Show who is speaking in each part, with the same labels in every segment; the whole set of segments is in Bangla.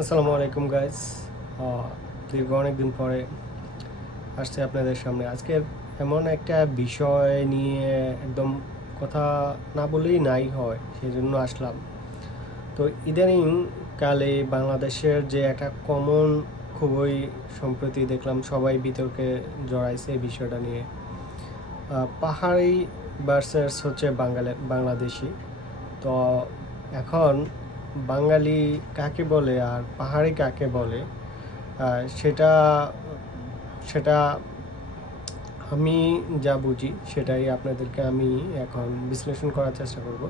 Speaker 1: আসসালামু আলাইকুম গাইজ দীর্ঘ অনেক দিন পরে আসছে আপনাদের সামনে। আজকে এমন একটা বিষয় নিয়ে একদম কথা না বলেই নাই হয় সেই জন্য আসলাম। তো ইদানিং কালে বাংলাদেশের যে একটা কমন খুবই সম্প্রতি দেখলাম সবাই বিতর্কে জড়াইছে এই বিষয়টা নিয়ে। পাহাড়ি ভার্সেস হচ্ছে বাঙালি, বাংলাদেশি। তো এখন বাঙালি কাকে বলে আর পাহাড়ি কাকে বলে সেটা সেটা আমি যা বুঝি সেটাই আপনাদেরকে আমি এখন বিশ্লেষণ করার চেষ্টা করব।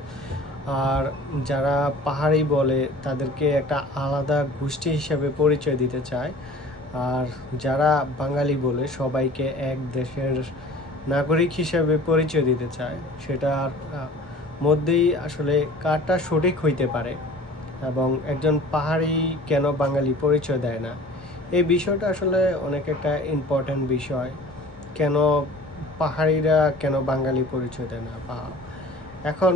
Speaker 1: আর যারা পাহাড়ি বলে তাদেরকে একটা আলাদা গোষ্ঠী হিসাবে পরিচয় দিতে চায়। আর যারা বাঙালি বলে সবাইকে এক দেশের নাগরিক হিসাবে পরিচয় দিতে চায়, সেটার মধ্যেই আসলে কারটা সঠিক হইতে পারে। এবং একজন পাহাড়ি কেন বাঙালি পরিচয় দেয় না? এই বিষয়টা আসলে অনেক একটা ইম্পর্ট্যান্ট বিষয়। কেন পাহাড়িরা কেন বাঙালি পরিচয় দেয় না? বা এখন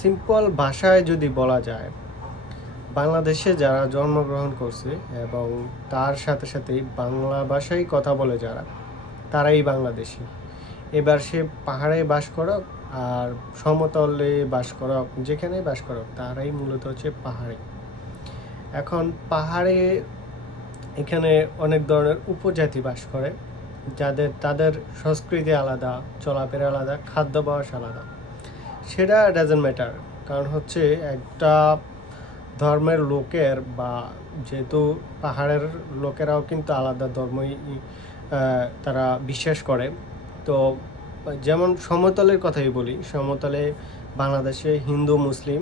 Speaker 1: সিম্পল ভাষায় যদি বলা যায়, বাংলাদেশে যারা জন্মগ্রহণ করছে এবং তার সাথে সাথে বাংলা ভাষায় কথা বলে যারা, তারাই বাংলাদেশি। এবার সে পাহাড়ে বাস করক আর সমতলে বাস করক যেখানেই বাস করক, তারাই মূলত হচ্ছে পাহাড়ে। এখন পাহাড়ে এখানে অনেক ধরনের উপজাতি বাস করে, যাদের, তাদের সংস্কৃতি আলাদা, চলাফেরা আলাদা, খাদ্যাভ্যাস আলাদা। সেটা ডাজেন্ট ম্যাটার কারণ হচ্ছে একটা ধর্মের লোকের বা যেহেতু পাহাড়ের লোকেরাও কিন্তু আলাদা ধর্মই তারা বিশ্বাস করে। তো যেমন সমতলের কথাই বলি, সমতলে বাংলাদেশে হিন্দু, মুসলিম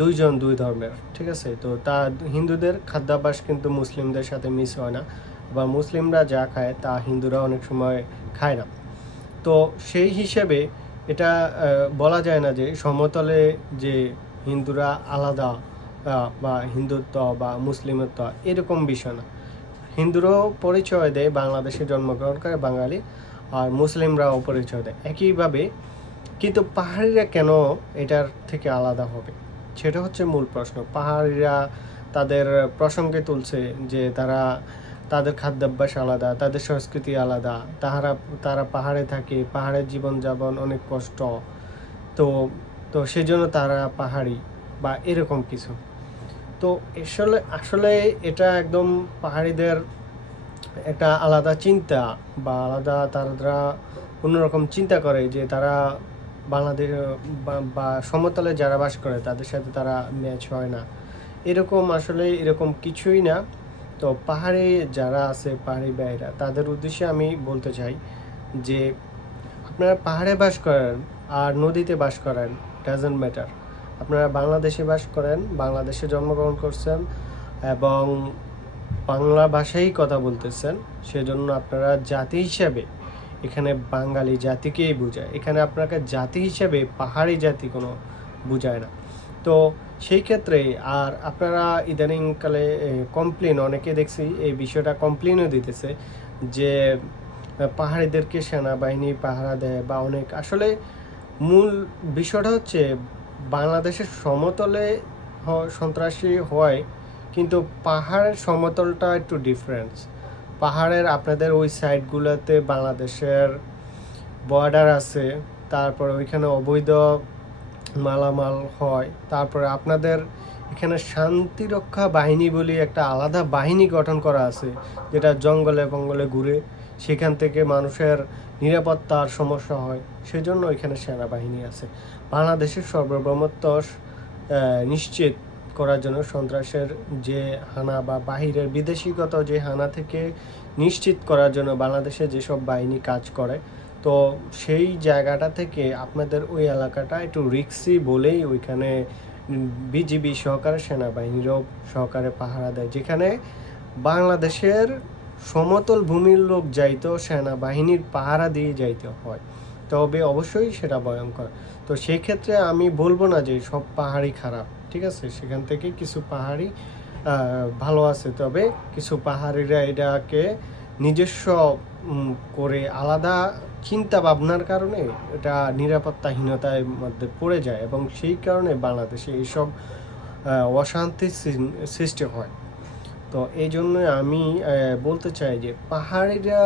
Speaker 1: দুইজন দুই ধর্মের, ঠিক আছে? তো তা হিন্দুদের খাদ্যাভ্যাস কিন্তু মুসলিমদের সাথে মিস হয় না বা মুসলিমরা যা খায় তা হিন্দুরা অনেক সময় খায় না। তো সেই হিসেবে এটা বলা যায় না যে সমতলে যে হিন্দুরা আলাদা বা হিন্দুত্ব বা মুসলিমত্ব, এরকম বিষয় না। হিন্দুরাও পরিচয় দেয় বাংলাদেশে জন্মগ্রহণ করে বাঙালি আর মুসলিমরা পরিচয় দেয়। একইভাবে কিন্তু পাহাড়িরা কেন এটার থেকে আলাদা হবে? সেটা হচ্ছে মূল প্রশ্ন। পাহাড়িরা তাদের প্রসঙ্গে তুলছে যে তারা, তাদের খাদ্যাভ্যাস আলাদা, তাদের সংস্কৃতি আলাদা, তাহারা, তারা পাহাড়ে থাকে, পাহাড়ের জীবনযাপন অনেক কষ্ট। তো তো সেজন্য তারা পাহাড়ি বা এরকম কিছু। তো আসলে আসলে এটা একদম পাহাড়িদের একটা আলাদা চিন্তা বা আলাদা তারা অন্যরকম চিন্তা করে যে তারা বাংলাদেশ, বা- সমতলে যারা বাস করে তাদের সাথে তারা ম্যাচ হয় না। এরকম আসলে এরকম কিছুই না। তো পাহাড়ে যারা আছে, পাহাড়ি ভাইরা তাদের উদ্দেশ্যে আমি বলতে চাই যে আপনারা পাহাড়ে বাস করেন আর নদীতে বাস করেন ডাজেন্ট ম্যাটার আপনারা বাংলাদেশে বাস করেন, বাংলাদেশে জন্মগ্রহণ করছেন এবং বাংলা ভাষায় কথা বলতেছেন, সেজন্য আপনারা জাতি হিসাবে এখানে বাঙালি জাতিকেই বোঝায়। এখানে আপনাকে জাতি হিসাবে পাহাড়ি জাতি কোনো বোঝায় না। তো সেই ক্ষেত্রে আর আপনারা ইদানিংকালে কমপ্লেন অনেকে দেখছি, এই বিষয়টা কমপ্লেনও দিতেছে যে পাহাড়িদেরকে সেনাবাহিনী পাহারা দেয় বা অনেক। আসলে মূল বিষয়টা হচ্ছে, বাংলাদেশের সমতলে সন্ত্রাসী হয় কিন্তু পাহাড়ের সমতলটা একটু ডিফারেন্স পাহাড়ের আপনাদের ওই সাইডগুলোতে বাংলাদেশের বর্ডার আছে, তারপর ওইখানে অবৈধ মালামাল হয়, তারপরে আপনাদের এখানে শান্তিরক্ষা বাহিনী বলে একটা আলাদা বাহিনী গঠন করা আছে, যেটা জঙ্গলে বঙ্গলে ঘুরে সেখান থেকে মানুষের নিরাপত্তার সমস্যা হয়, সেজন্য এখানে সেনাবাহিনী আছে। বাংলাদেশের সর্বভৌমত্ব নিশ্চিত করার জন্য সন্ত্রাসের যে হানা বা বাহিরের বিদেশিগত যে হানা থেকে নিশ্চিত করার জন্য বাংলাদেশে যেসব বাহিনী কাজ করে, তো সেই জায়গাটা থেকে আপনাদের ওই এলাকাটা একটু রিক্সি বলেই ওইখানে বিজিবি সহকারে সেনাবাহিনীরও সহকারে পাহারা দেয়, যেখানে বাংলাদেশের সমতল ভূমির লোক যাইতো, সেনাবাহিনীর পাহারা দিয়ে যাইতে হয়। তবে অবশ্যই সেটা ভয়ঙ্কর। তো সেই ক্ষেত্রে আমি বলব না যে সব পাহাড়ি খারাপ, ঠিক আছে? সেখান থেকে কিছু পাহাড়ি ভালো আছে। তবে কিছু পাহাড়িরা এটাকে নিজস্ব করে আলাদা চিন্তা ভাবনার কারণে এটা নিরাপত্তাহীনতার মধ্যে পড়ে যায় এবং সেই কারণে বাংলাদেশে এইসব অশান্তির সৃষ্টি হয়। তো এই জন্য আমি বলতে চাই যে পাহাড়িরা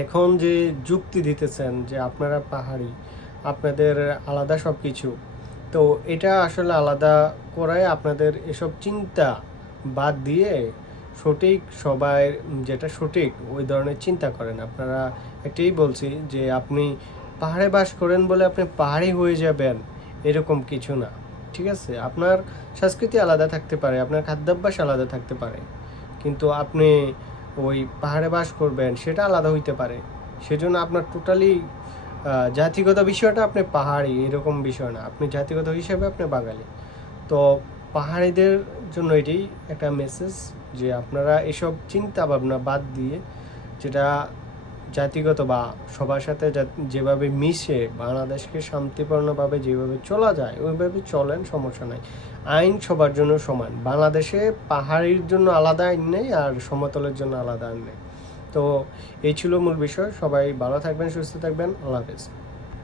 Speaker 1: এখন যে যুক্তি দিতেছেন যে আপনারা পাহাড়ি, আপনাদের আলাদা সব কিছু তো এটা আসলে আলাদা করায় আপনাদের এসব চিন্তা বাদ দিয়ে সঠিক সবাই, যেটা সঠিক ওই ধরনের চিন্তা করেন। আপনারা এটাই বলছি যে আপনি পাহাড়ে বাস করেন বলে আপনি পাহাড়ি হয়ে যাবেন, এরকম কিছু না, ঠিক আছে? আপনার সংস্কৃতি আলাদা থাকতে পারে, আপনার খাদ্যাভ্যাস আলাদা থাকতে পারে, কিন্তু আপনি ওই পাহাড়ে বাস করবেন, সেটা আলাদা হইতে পারে। সেজন্য আপনার টোটালি জাতিগত বিষয়টা আপনি পাহাড়ি, এরকম বিষয় না। আপনি জাতিগত হিসেবে আপনি বাঙালি। তো পাহাড়িদের জন্য এটাই একটা মেসেজ যে আপনারা এসব চিন্তা ভাবনা বাদ দিয়ে, যেটা জাতিগত বা সবার সাথে যেভাবে মিশে, বাংলাদেশকে শান্তিপূর্ণভাবে যেভাবে চলা যায়, ওইভাবে চলেন, সমস্যা নাই। আইন সবার জন্য সমান। বাংলাদেশে পাহাড়ির জন্য আলাদা আইন নেই আর সমতলের জন্য আলাদা আইন নেই। তো এই ছিল মূল বিষয়। সবাই ভালো থাকবেন, সুস্থ থাকবেন। আল্লাহ হাফেজ।